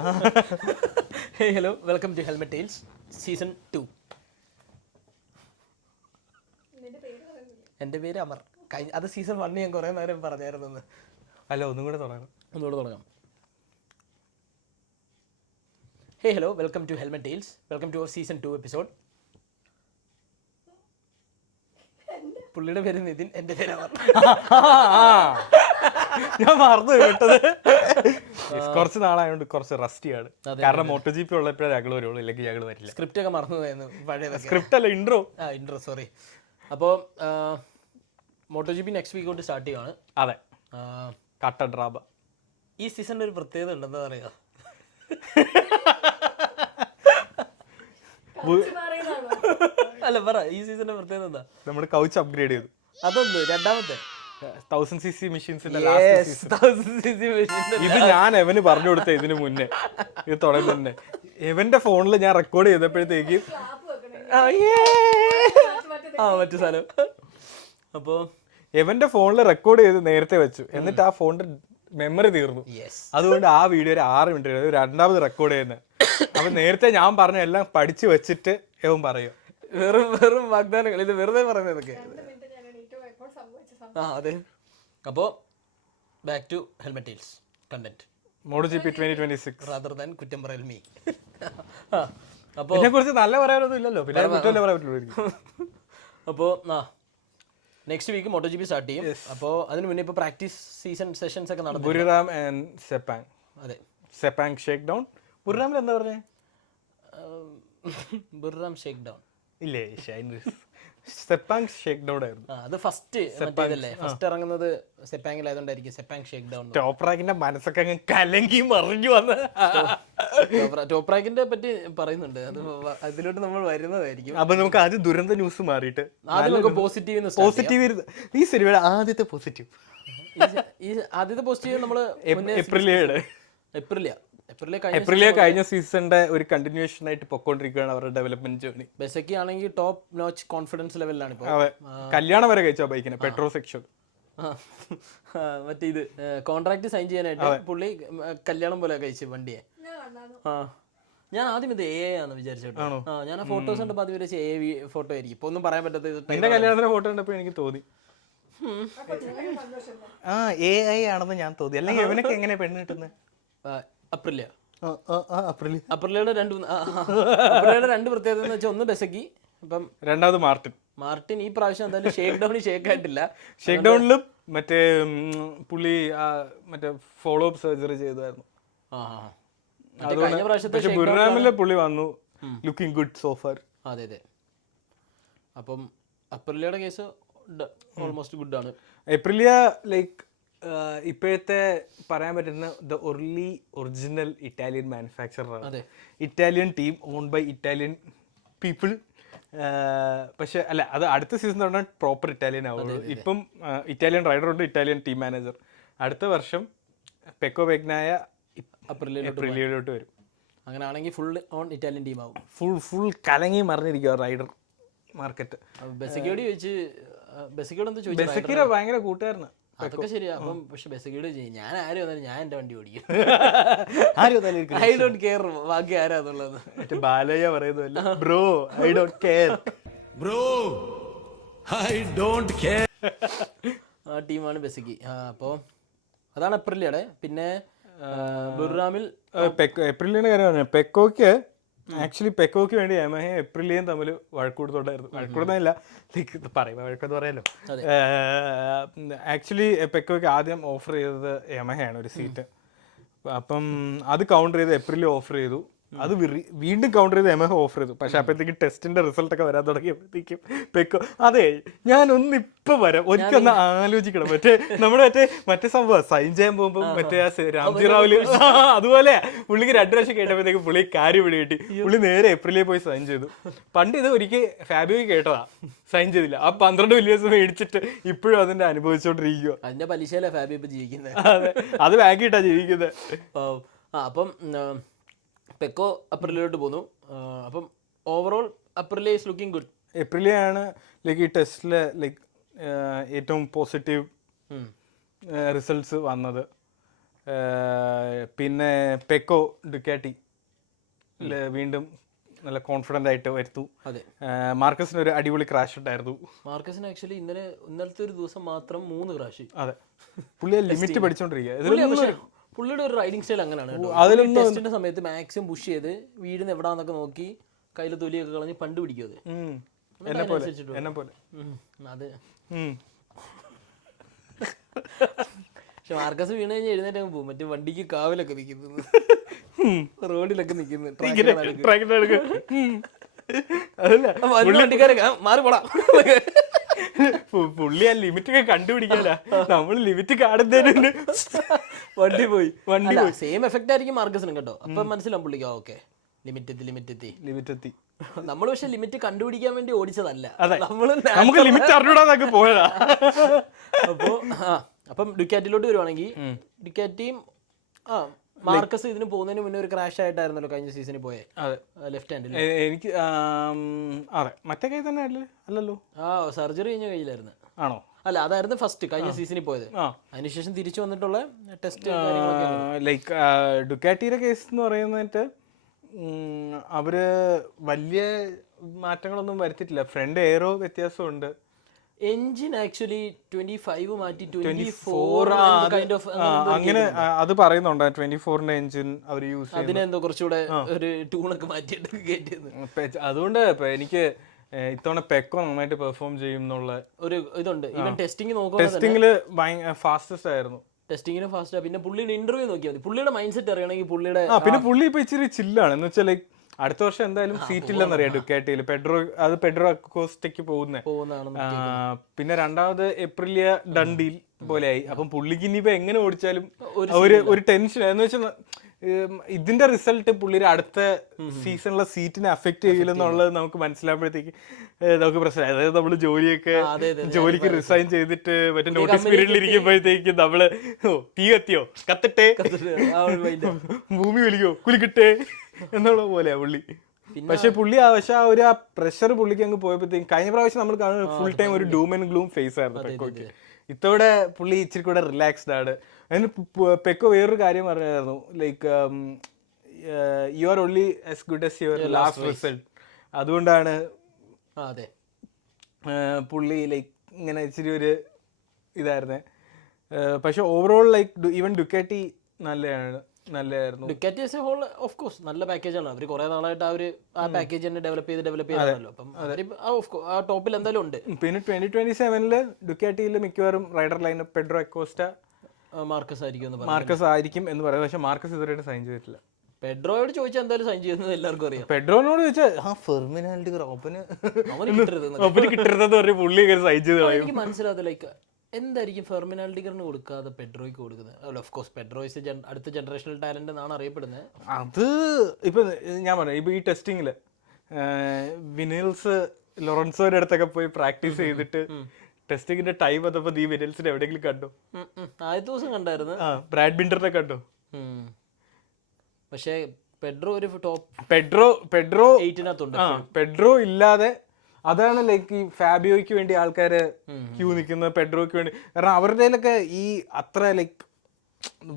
Hey, hello, welcome to Helmet Tales Season 2. എൻ്റെ പേര് അമർ. അത് സീസൺ 1 ഞാൻ കുറേ നേരം പറഞ്ഞായിരുന്നു. അല്ല, ഒന്നുകൂടെ തുടങ്ങാം. Hey, hello, welcome to Helmet Tales. Welcome to our Season 2 episode. പുള്ളിയുടെ പേര് നിതിൻ, എൻ്റെ പേര് അമർ. ഞാൻ മറന്നു കേട്ടത്. കുറച്ച് നാളായതുകൊണ്ട് കുറച്ച് റസ്റ്റിയാണ്. കാരണം MotoGP ഉള്ളപ്പോഴേ ഞങ്ങൾ വരുള്ളൂ, ഇല്ലെങ്കിൽ ഞങ്ങൾ വരില്ല. സ്ക്രിപ്റ്റ് ഒക്കെ മറന്നു പോയെന്ന്. പഴയ സ്ക്രിപ്റ്റ് അല്ല, ഇൻട്രോ സോറി. അപ്പോൾ MotoGP നെക്സ്റ്റ് വീക്ക് കൊണ്ട് സ്റ്റാർട്ട് ചെയ്യുകയാണ്. അതെ, കട്ട ഡ്രാബ. ഈ സീസണിൽ ഒരു പ്രത്യേകത ഉണ്ടെന്ന് പറയാ. അല്ല പറ, ഈ സീസണിന്റെ പ്രത്യേകത എന്താ? നമ്മുടെ കൗച്ച് അപ്ഗ്രേഡ് ചെയ്തു. അതൊന്ന് രണ്ടാമത്തെ 1000cc മെഷീൻസിന്റെ ഇത് ഞാൻ എവന് പറഞ്ഞു കൊടുത്ത ഇതിന് മുന്നേ, ഇത് തുടങ്ങി തന്നെ എവന്റെ ഫോണിൽ ഞാൻ റെക്കോർഡ് ചെയ്തപ്പോഴത്തേക്കും മറ്റു സാധനം. അപ്പോ എവന്റെ ഫോണിൽ റെക്കോർഡ് ചെയ്ത് നേരത്തെ വെച്ചു, എന്നിട്ട് ആ ഫോണിന്റെ മെമ്മറി തീർന്നു. അതുകൊണ്ട് ആ വീഡിയോ ഒരു 6 മിനിറ്റ് രണ്ടാമത് റെക്കോർഡ് ചെയ്യുന്നത്. അപ്പൊ നേരത്തെ ഞാൻ പറഞ്ഞ എല്ലാം പഠിച്ചു വെച്ചിട്ട് എവൻ പറയും. വെറും വാഗ്ദാനങ്ങൾ, ഇത് വെറുതെ പറയുന്നതൊക്കെ. അതെ. അപ്പോൾ back to helmet deals content. MotoGP 2026 rather than കുറ്റം പറയൽ മീ. അപ്പോൾ ഇതിനെക്കുറിച്ച് നല്ല പറയാനൊന്നും ഇല്ലല്ലോ, പിന്നെ കുറ്റമല്ലേ പറയാൻ പറ്റുള്ളൂ. അപ്പോൾ നെക്സ്റ്റ് വീക്ക് MotoGP സ്റ്റാർട്ട് ചെയ്യും. അപ്പോൾ അതിന് മുന്നേ ഇപ്പോൾ പ്രാക്ടീസ് സീസൺ സെഷൻസ് ഒക്കെ നടന്നു. ബുരിറാം ആൻഡ് സെപ്പാങ്. അതെ, സെപ്പാങ് ഷേക്ക് ഡൗൺ. ബുരിറാമിൽ എന്താ പറഞ്ഞേ? ബുരിറാം ഷേക്ക് ഡൗൺ ഇല്ലേ? സെപ്പാങ് ഷേക്ക് ഡൗൺ ആയിരുന്നു. അത് ഫസ്റ്റ് ഫസ്റ്റ് ഇറങ്ങുന്നത് സെപ്പാങ്ങിലായതുകൊണ്ടായിരിക്കും സെപ്പാങ് ഷേക്ക് ഡൗൺ. ടോപ്രാക്കിന്റെ മനസ്സൊക്കെ അങ്ങ് കലങ്കി മറിഞ്ഞു വന്ന്. ടോപ്രാക്കിന്റെ പറ്റി പറയുന്നുണ്ട്, അത് അതിലോട്ട് നമ്മൾ വരുന്നതായിരിക്കും. അപ്പൊ നമുക്ക് ആദ്യം ദുരന്ത ന്യൂസ് മാറിയിട്ട് ആദ്യം നമുക്ക് പോസിറ്റീവ് ഈ സിനിമയുടെ ആദ്യത്തെ പോസിറ്റീവ് നമ്മള് ഏപ്രിലിലെ കഴിഞ്ഞ സീസണിന്റെ ഒരു കണ്ടിന്യൂഷൻ ആയിട്ട് പൊക്കോണ്ടിരിക്കുകയാണ് അവരുടെ ഡെവലപ്മെന്റ് ജേർണി. ബെസക്കി ആണെങ്കിൽ ടോപ്പ് നോച്ച് കോൺഫിഡൻസ് ലെവലിലാണ് ഇപ്പോൾ. കല്യാണം വരെ കഴിച്ചോ ബൈക്കിന്, പെട്രോസെക്ഷൽ. മറ്റേ ഇത് കോൺട്രാക്ട് സൈൻ ചെയ്യാനായിട്ട് പുള്ളി കല്യാണം പോലെ കഴിച്ചു വണ്ടിയെ. ഞാൻ ആദ്യം ഇത് AI ആണെന്ന് വിചാരിച്ചോട്ടോ. ഞാൻ ആ ഫോട്ടോസ് കണ്ടപ്പോൾ അത് വിചാരിച്ച AI ഫോട്ടോ ആയിരിക്കും. ഇപ്പൊ ഒന്നും പറയാൻ പറ്റാത്ത എന്റെ കല്യാണത്തിന്റെ ഫോട്ടോ കണ്ടപ്പോൾ എനിക്ക് തോന്നി AI ആണെന്ന് ഞാൻ തോന്നി. അല്ലെങ്കിൽ ഇവനൊക്കെ എങ്ങനെ പെണ്ണ് കിട്ടുന്നത്? അപ്രിലിയുടെ രണ്ട് പ്രത്യേകത എന്ന് വെച്ചാൽ ഒന്ന് ബെസക്കി, ഇപ്പം രണ്ടാമത് മാർട്ടിൻ. ഈ പ്രാവശ്യം എന്തായാലും ഷേക്ക് ഡൗണിൽ ഷേക്ക് ആയിട്ടില്ല. ഷേക്ക് ഡൗണിലും മറ്റേ പുള്ളി മറ്റേ ഫോളോ അപ്പ് സർജറി ചെയ്തായിരുന്നു. കഴിഞ്ഞ പ്രാവശ്യത്തെ ബുർറാമിലെ പുള്ളി വന്നു ലുക്കിംഗ് ഗുഡ് സോ ഫാർ. അതെ അതെ. അപ്പം അപ്രിലിയുടെ കേസ് ഓൾമോസ്റ്റ് ഗുഡ് ആണ്. ഏപ്രിലിയ ലൈക്ക് ഇപ്പോഴത്തെ പറയാൻ പറ്റുന്ന ദ ഓൺലി ഒറിജിനൽ ഇറ്റാലിയൻ മാനുഫാക്ചററാണ്. Italian team owned by Italian people. പക്ഷെ അല്ല, അത് അടുത്ത സീസൺ തുടങ്ങാൻ പ്രോപ്പർ ഇറ്റാലിയൻ ആവുള്ളൂ. ഇപ്പം ഇറ്റാലിയൻ റൈഡർ ഉണ്ട്, ഇറ്റാലിയൻ ടീം മാനേജർ. അടുത്ത വർഷം പെക്കോ ബെഗ്നായ അപ്രിലിയയിലോട്ട് വരും. അങ്ങനെ ആണെങ്കിൽ ഫുൾ ഓൺ ഇറ്റാലിയൻ ടീം ആവും. ഫുൾ കലങ്ങി മറിഞ്ഞിരിക്കുക റൈഡർ മാർക്കറ്റ്. ബെസക്കിയോട് ചോദിച്ച്, ബെസക്കിയുടെ ഭയങ്കര കൂട്ടുകാരനാണ്. അതൊക്കെ ശരിയാ. അപ്പം പക്ഷെ ബെസക്കിയോട് ഞാൻ ആരും വന്നാലും ഞാൻ എൻ്റെ വണ്ടി ഓടിക്കും. ഐ ഡോണ്ട് കെയർ ബാക്കി ആരാന്നുള്ളത്. ബാലയ്യ പറയുന്നതല്ല, bro I don't care, bro I don't care. ആ ടീമാണ് ബെസക്കി. അപ്പോൾ അതാണ് ഏപ്രിലിയുടെ. പിന്നെ ബുർറാമിൽ ഏപ്രിലിന്റെ കാര്യമാണ്. പെക്കോക്ക് ആക്ച്വലി പെക്കോക്ക് വേണ്ടി യമഹയും ഏപ്രിലിയും തമ്മിൽ വഴക്കൂടുന്നുണ്ടായിരുന്നു. വഴക്കൂടുന്നില്ല, പറയുമ്പോൾ വഴക്കെന്ന് പറയാലോ. ആക്ച്വലി പെക്കോക്ക് ആദ്യം ഓഫർ ചെയ്തത് യമഹയാണ് ഒരു സീറ്റ്. അപ്പം അത് കൗണ്ടർ ചെയ്ത് ഏപ്രിലിൽ ഓഫർ ചെയ്തു. അത് വീണ്ടും കൗണ്ടർ ചെയ്ത് യമഹ ഓഫർ ചെയ്തു. പക്ഷെ അപ്പോഴത്തേക്കും ടെസ്റ്റിന്റെ റിസൾട്ട് ഒക്കെ വരാൻ തുടങ്ങിയപ്പോഴത്തേക്കും പെക്കോ അതെ ഞാനൊന്ന് ഇപ്പൊ വരാം, ഒരിക്കലൊന്ന് ആലോചിക്കണം. മറ്റേ സംഭവം സൈൻ ചെയ്യാൻ പോകുമ്പോൾ മറ്റേ രാംജി റാവല് അതുപോലെ പുള്ളിക്ക് 2 വർഷം കേട്ടപ്പോഴത്തേക്ക് പുള്ളി കാര്യം പിടി കിട്ടി. പുള്ളി നേരെ ഏപ്രിലിൽ പോയി സൈൻ ചെയ്തു. പണ്ട് ഇത് ഒരിക്കൽ ഫാബിയോക്ക് കേട്ടതാ, സൈൻ ചെയ്തില്ല. ആ 12 വില്യംസ് മേടിച്ചിട്ട് ഇപ്പോഴും അതിന്റെ അനുഭവിച്ചോണ്ടിരിക്കുക. അതിന്റെ പലിശയിലെ ഫാബിയോ ഇപ്പൊ ജീവിക്കുന്നത്. അതെ, അത് ബാങ്കിട്ടാ ജീവിക്കുന്നത്. അപ്പം പെക്കോ അപ്രിലിലോട്ട് പോന്നു. അപ്പം overall Aprilia is looking good. ഏപ്രിലിയാണ് ലൈക്ക് ഈ ടെസ്റ്റിലെ ലൈക്ക് ഏറ്റവും പോസിറ്റീവ് റിസൾട്ട്സ് വന്നത്. പിന്നെ പെക്കോ ഡുക്കാറ്റി വീണ്ടും നല്ല കോൺഫിഡൻ്റ് ആയിട്ട് വരുത്തു. അതെ, മാർക്കസിന് ഒരു അടിപൊളി ക്രാഷ് ഉണ്ടായിരുന്നു. മാർക്കസിന് ആക്ച്വലി ഇന്നലത്തെ ഒരു ദിവസം മാത്രം 3 ക്രാഷ്. അതെ, പുള്ളി ലിമിറ്റ് പഠിച്ചോണ്ടിരിക്കുക. പുള്ളിയുടെ ഒരു റൈഡിങ് സ്റ്റൈൽ അങ്ങനെയാണ്. ടെസ്റ്റിന്റെ സമയത്ത് മാക്സിമം പുഷ് ചെയ്ത് വീടിന് എവിടാന്നൊക്കെ നോക്കി കയ്യിലെ തൊലിയൊക്കെ കളഞ്ഞ് പണ്ട് പിടിക്കും. അത് എന്നെ പോലെ. അതെ, പക്ഷെ മാർക്കസ് വീണ് കഴിഞ്ഞാൽ എഴുന്നേറ്റ് പോകും. മറ്റേ വണ്ടിക്ക് കാവലൊക്കെ നിൽക്കുന്നത്, റോഡിലൊക്കെ നിൽക്കുന്നത്, വണ്ടിക്കാരെ മാറി പോടാ. പുള്ളി ആ ലിമിറ്റ് ഒക്കെ കണ്ടുപിടിക്കാനാ, നമ്മൾ ലിമിറ്റ് കാണുന്നതിന് വണ്ടി പോയി. സെയിം എഫക്റ്റ് ആയിരിക്കും മാർക്കസിനും കേട്ടോ. അപ്പൊ മനസ്സിലാവും പുള്ളിക്ക് ഓക്കെ ലിമിറ്റ് എത്തി. നമ്മൾ പക്ഷെ ലിമിറ്റ് കണ്ടുപിടിക്കാൻ വേണ്ടി ഓടിച്ചതല്ല, നമുക്ക് ലിമിറ്റ് അറിഞ്ഞൂടാന്നൊക്കെ പോയതാ. അപ്പം ഡുക്കാറ്റിലോട്ട് വരുവാണെങ്കിൽ ഡുക്കാറ്റിയും മാർക്കസ് ഇതിന് പോകുന്നതിന് മുന്നേ ഒരു ക്രാഷ് ആയിട്ടായിരുന്നല്ലോ കഴിഞ്ഞ സീസണിൽ പോയെ ലെഫ്റ്റ് ഹാൻഡിൽ. എനിക്ക് അതെ, മറ്റേ കൈ തന്നെ അല്ലല്ലോ, സർജറി കഴിഞ്ഞ കയ്യിലായിരുന്നു. ആണോ? അല്ല, അതായിരുന്നു ഫസ്റ്റ് കഴിഞ്ഞ സീസണിൽ പോയത്. അതിനുശേഷം തിരിച്ചു വന്നിട്ടുള്ള ടെസ്റ്റ് ലൈക്ക് ഡുക്കാറ്റിയുടെ കേസ് എന്ന് പറയുന്നിട്ട് അവര് വലിയ മാറ്റങ്ങളൊന്നും വരുത്തിയിട്ടില്ല. ഫ്രണ്ട് എയറോ വ്യത്യാസമുണ്ട്. എഞ്ചിൻ ആക്ച്വലി 25 മാറ്റി 24 അങ്ങനെ അത് പറയുന്നുണ്ട്. 24ന്റെ എഞ്ചിൻ അവർ യൂസ് ചെയ്യും. അതിനെന്തോ കുറച്ചുകൂടെ ഒരു ട്യൂണൊക്കെ മാറ്റിയിട്ട് കയറ്റിയത്. അതുകൊണ്ട് എനിക്ക് ഇത്തവണ പെക്കോ നന്നായിട്ട് പെർഫോം ചെയ്യും എന്നുള്ള ഒരു ഇതുണ്ട്. ഈവൻ ടെസ്റ്റിംഗില് ഫാസ്റ്റസ്റ്റ് ആയിരുന്നു. ടെസ്റ്റിങ്ങിന് ഫാസ്റ്റ്. പിന്നെ പുള്ളിയുടെ ഇന്റർവ്യൂ നോക്കിയാൽ മതി, പുള്ളിയുടെ മൈൻഡ് സെറ്റ് അറിയണമെങ്കിൽ പുള്ളിയുടെ. പിന്നെ പുള്ളി ഇപ്പൊ ഇച്ചിരി ചില്ലാണ് എന്ന് വെച്ചാൽ ലൈക്ക് അടുത്ത വർഷം എന്തായാലും സീറ്റ് ഇല്ലെന്നറിയാം ഡുക്കാറ്റിയിൽ. പെഡ്രോ അക്കോസ്റ്റയ്ക്ക് പോകുന്നതാണ്. പിന്നെ രണ്ടാമത് എപ്രിലിയ ഡണ്ടീൽ പോലെയായി. അപ്പം പുള്ളിക്ക് ഇനിയിപ്പോ എങ്ങനെ ഓടിച്ചാലും ഒരു ടെൻഷൻ എന്ന് വെച്ചാൽ ഇതിന്റെ റിസൾട്ട് പുള്ളിയുടെ അടുത്ത സീസണിലെ സീറ്റിനെ അഫക്ട് ചെയ്യില്ലെന്നുള്ളത് നമുക്ക് മനസ്സിലാകുമ്പോഴത്തേക്ക് നമുക്ക് പ്രശ്നമായി. അതായത് നമ്മള് ജോലിക്ക് റിസൈൻ ചെയ്തിട്ട് മറ്റേ നോട്ടീസ് പീരീഡിൽ ഇരിക്കുമ്പോഴത്തേക്ക് നമ്മള് തീ കത്തിയോ കത്തട്ടെ, ഭൂമി വലിക്കോ കുലിക്കട്ടെ എന്നുള്ള പോലെയാ പുള്ളി. പക്ഷെ ആ ഒരു പ്രഷർ പുള്ളിക്ക് അങ്ങ് പോയപ്പോഴത്തേക്കും കഴിഞ്ഞ പ്രാവശ്യം നമ്മൾ കാണുന്നത് ഫുൾ ടൈം ഒരു ഡൂം ആൻഡ് ഗ്ലൂം ഫേസ് ആയിരുന്നു പെക്കോയ്ക്ക്. ഇത്തവണ പുള്ളി ഇച്ചിരി കൂടെ റിലാക്സ്ഡ് ആണ്. അതിന് പെക്കോ വേറൊരു കാര്യം പറഞ്ഞായിരുന്നു, like you are only as good as your last result. അതുകൊണ്ടാണ് പുള്ളി ലൈക്ക് ഇങ്ങനെ ഇച്ചിരി ഒരു ഇതായിരുന്നേ. പക്ഷെ ഓവറോൾ ലൈക്ക് ഈവൻ ഡുക്കാറ്റി നല്ലതായിരുന്നു. Ducati as a whole of course നല്ല പാക്കേജാണ്. അവർ കുറെ നാളായിട്ട് ആ പാക്കേജ് തന്നെ ഡെവലപ്പ് ചെയ്താണല്ലോ. അപ്പം ആ ടോപ്പിൽ എന്തായാലും ഉണ്ട്. പിന്നെ 2027 ഡുക്കാറ്റിയിൽ മിക്കവാറും rider lineup Pedro Acosta, Marcus ആയിരിക്കും എന്ന് പറയുന്നത്. പക്ഷെ മാർക്കസ് ഇതുവരെയായിട്ട് സൈൻ ചെയ്തിട്ടില്ല. പെഡ്രോയോട് ചോദിച്ചാൽ എന്തായാലും സൈൻ ചെയ്യുന്നത് എല്ലാവർക്കും അറിയാം. പെഡ്രോനോട് ചോദിച്ചാൽ കിട്ടരുതെന്ന് പറഞ്ഞ് പുള്ളി സൈൻ ചെയ്ത് കളയും. എനിക്ക് മനസ്സിലാവും ലൈക്ക് എന്തായിരിക്കും ഫെർമിനാൽഡിഗറിന് കൊടുക്കാതെ പെഡ്രോയ്ക്ക് കൊടുക്കുന്നത്. ഓഫ് കോഴ്സ് പെഡ്രോ ഇസ് അടുത്ത ജനറേഷണൽ ടാലന്റ് എന്നാണ് അറിയപ്പെടുന്നത്. അത് ഇപ്പൊ ഞാൻ പറയാം, ഇപ്പൊ ഈ ടെസ്റ്റിങ്ങില് വിനിൽസ് ലോറൻസോയുടെ അടുത്തൊക്കെ പോയി പ്രാക്ടീസ് ചെയ്തിട്ട് ടെസ്റ്റിങ്ങിന്റെ ടൈം വന്നപ്പോ ഈ വിനിൽസിന് എവിടെയെങ്കിലും കണ്ടോ? ആദ്യത്തെ ദിവസം കണ്ടായിരുന്നു. ബ്രാഡ് ബിൻഡറിനെ കണ്ടോ? പക്ഷേ പെഡ്രോ ഒരു ടോപ്പ് പെഡ്രോ 8-നുണ്ട്. പെഡ്രോ ഇല്ലാതെ അതാണ് ലൈക്ക് ഈ ഫാബിയോയ്ക്ക് വേണ്ടി ആൾക്കാര് ക്യൂ നിൽക്കുന്നത്, പെഡ്രോയ്ക്ക് വേണ്ടി. കാരണം അവരുടെയിലൊക്കെ ഈ അത്ര ലൈക്ക്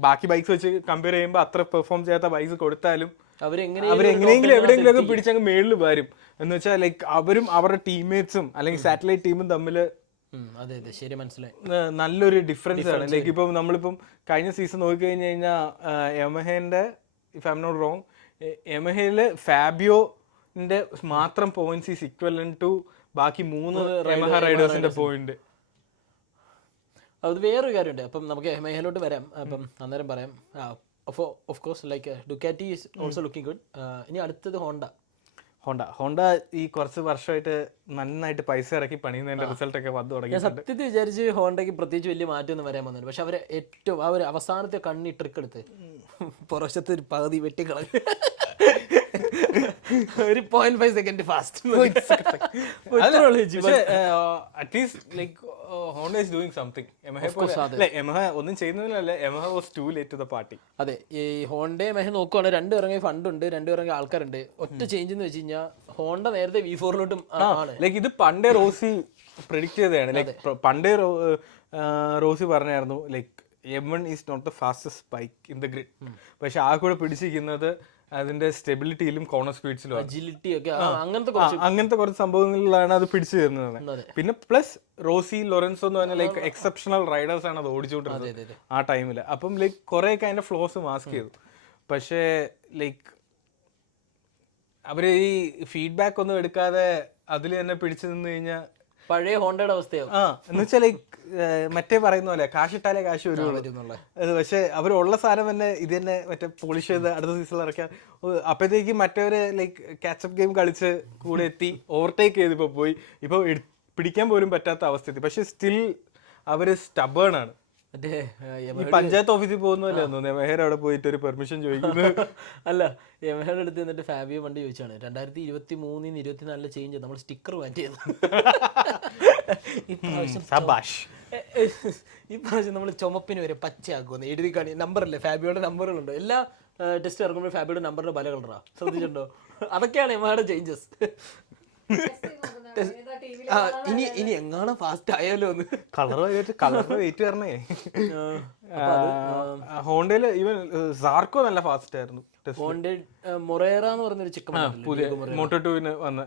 ബാക്കി ബൈക്സ് വെച്ച് കമ്പയർ ചെയ്യുമ്പോൾ അത്ര പെർഫോം ചെയ്യാത്ത ബൈക്സ് കൊടുത്താലും അവരെങ്ങനെയെങ്കിലും എവിടെയെങ്കിലും ഒക്കെ പിടിച്ചങ്ങ് മേളിൽ വരും. എന്ന് വെച്ചാൽ ലൈക്ക് അവരും അവരുടെ ടീംമേറ്റ്സും അല്ലെങ്കിൽ സാറ്റലൈറ്റ് ടീമും തമ്മില് നല്ലൊരു ഡിഫറൻസ് ആണ്. ലൈക്ക് ഇപ്പം നമ്മളിപ്പം കഴിഞ്ഞ സീസൺ നോക്കി കഴിഞ്ഞ് കഴിഞ്ഞാൽ യമഹേന്റെ if I am not wrong യമഹയില് ഫാബിയോന്റെ മാത്രം പോയിന്റ്സ് ഈസ് ഇക്വലന്റ് ടു ബാക്കി 3 യമഹ റൈഡേഴ്സിന്റെ പോയിന്റ്. അത് വേറൊരു കാര്യമുണ്ട്. അപ്പം നമുക്ക് യമഹയിലോട്ട് വരാം. അപ്പം അന്നേരം പറയാം. Of course like Ducati is also looking good. ഇനി അടുത്തത് ഹോണ്ട ഈ കുറച്ച് വർഷമായിട്ട് നന്നായിട്ട് പൈസ ഇറക്കി പണിയുന്നതിന്റെ റിസൾട്ട് ഒക്കെ വന്നു തുടങ്ങി. ഞാൻ സത്യത്തിൽ വിചാരിച്ച് ഹോണ്ടയ്ക്ക് പ്രത്യേകിച്ച് വലിയ മാറ്റമൊന്നും വരാൻ വന്നില്ല. പക്ഷെ അവരെ ഏറ്റവും ആ ഒരു അവസാനത്തെ കണ്ണി ട്രിക്ക് എടുത്ത് പുറശത്ത് ഒരു പകുതി വെട്ടിക്കളഞ്ഞു. ഒരു 0.5 സെക്കൻഡ് ഫാസ്റ്റ്. ഒന്നും ചെയ്യുന്നതിലല്ല, Yamaha was too late to the party. അതെ, ഈ ഹോണ്ടയെ മെഹ നോക്കുവാണെങ്കിൽ 2 ഇറങ്ങിയ ഫണ്ടുണ്ട്, 2 ഇറങ്ങിയ ആൾക്കാരുണ്ട്. ഒറ്റ ചേഞ്ച് എന്ന് വെച്ച് കഴിഞ്ഞാൽ ഹോണ്ട നേരത്തെ V4-ലോട്ടും ആണ്. ലൈക്ക് ഇത് പണ്ടേ റോസി പ്രെഡിക്റ്റ് ചെയ്തതാണ്. ലൈക്ക് പണ്ടേ റോസി പറഞ്ഞായിരുന്നു like M1 is not the fastest bike in the grid. പക്ഷെ ആ കൂടെ പിടിച്ചിരിക്കുന്നത് അതിന്റെ സ്റ്റെബിലിറ്റിയിലും കോർണർ സ്പീഡ്സിലും അജിലിറ്റി ഒക്കെ അങ്ങനത്തെ അങ്ങനത്തെ കുറച്ച് സംഭവങ്ങളിലാണ് അത് പിടിച്ചു തരുന്നത്. പിന്നെ പ്ലസ് റോസി ലോറൻസോ എന്ന് പറഞ്ഞ ലൈക്ക് എക്സെപ്ഷണൽ റൈഡേഴ്സ് ആണ് അത് ഓടിച്ചുകൊണ്ടിരുന്നത് ആ ടൈമിൽ. അപ്പം ലൈക്ക് കുറെ അതിന്റെ ഫ്ലോസ് മാസ്ക് ചെയ്തു. പക്ഷേ ലൈക്ക് അവര് ഈ ഫീഡ്ബാക്ക് ഒന്നും എടുക്കാതെ അതിൽ തന്നെ പിടിച്ചു നിന്ന് കഴിഞ്ഞാൽ പഴയ ഹോണ്ടയുടെ അവസ്ഥയാവും. എന്ന് വെച്ചാൽ ലൈക്ക് മറ്റേ പറയുന്ന പോലെ കാശിട്ടാലേ കാശ് വരുള്ളൂ. പക്ഷെ അവരുള്ള സാധനം തന്നെ ഇത് തന്നെ മറ്റേ പോളിഷ് ചെയ്ത് അടുത്ത സീസണിൽ ഇറക്കാൻ അപ്പോഴത്തേക്ക് മറ്റവര് ലൈക്ക് കാച്ചപ്പ് ഗെയിം കളിച്ച് കൂടെ എത്തി ഓവർടേക്ക് ചെയ്ത് ഇപ്പൊ പോയി. ഇപ്പൊ പിടിക്കാൻ പോലും പറ്റാത്ത അവസ്ഥ. പക്ഷെ സ്റ്റിൽ അവര് സ്റ്റബേൺ ആണ്. ഈ പഞ്ചായത്ത് ഓഫീസിൽ പോകുന്നല്ലേ തോന്നുന്നു മെഹർ അവിടെ പോയിട്ട് ഒരു പെർമിഷൻ ചോദിക്കുന്നത്. അല്ല യമഹയുടെ അടുത്ത് എന്നിട്ട് ഫാബിയോ വണ്ടി ചോദിച്ചാണ് 2023 24 ചേഞ്ച് നമ്മൾ സ്റ്റിക്കർ മാറ്റിയത്. ഇപ്രാവശ്യം നമ്മൾ ചുമപ്പിന് വരെ പച്ചയാക്കുമെന്ന് എഴുതി കാണി. നമ്പറല്ലേ ഫാബിയോയുടെ നമ്പറുകളുണ്ടോ? എല്ലാ ടെസ്റ്റ് ഇറങ്ങുമ്പോൾ ഫാബിയോയുടെ നമ്പറിന്റെ പല കളറാ, ശ്രദ്ധിച്ചിട്ടുണ്ടോ? അതൊക്കെയാണ് യമഹയുടെ ചേഞ്ചസ്. ഇനി എങ്ങാണ് ഫാസ്റ്റ് ആയാലോ ഒന്ന് കളർ വെയിറ്റ് വരണേ. ഹോണ്ടയില് ഈവൻ സാർക്കോ നല്ല ഫാസ്റ്റ് ആയിരുന്നു. ഹോണ്ട മൊറേറ എന്ന് പറഞ്ഞൊരു ചിക്കൻ പുതിയ മോട്ടോ2 വന്ന